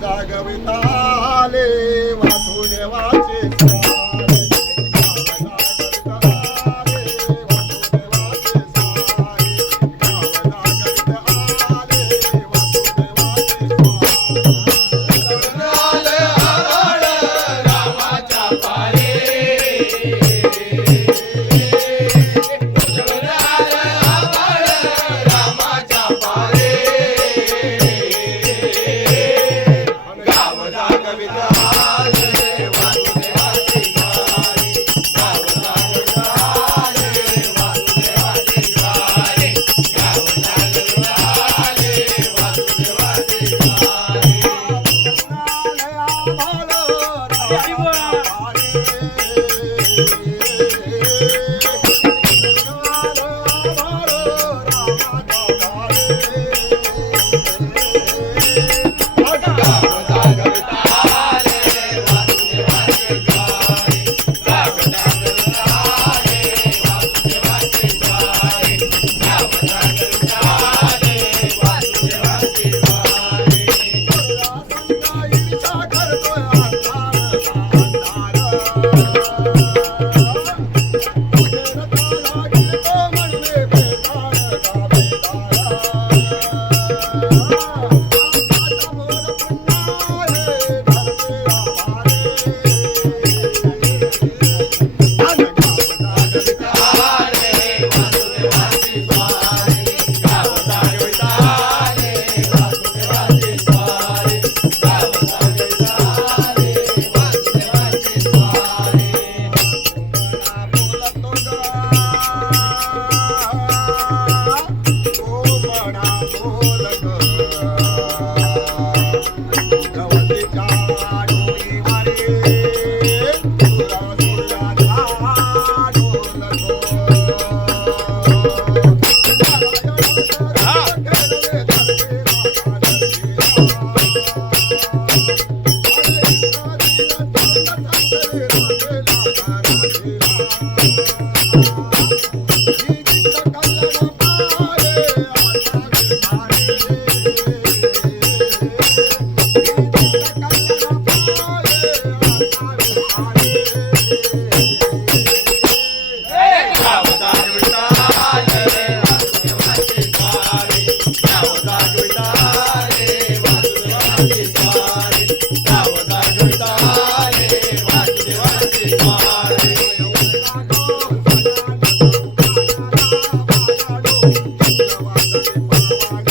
जागविताले वासुदेवाचे Baba.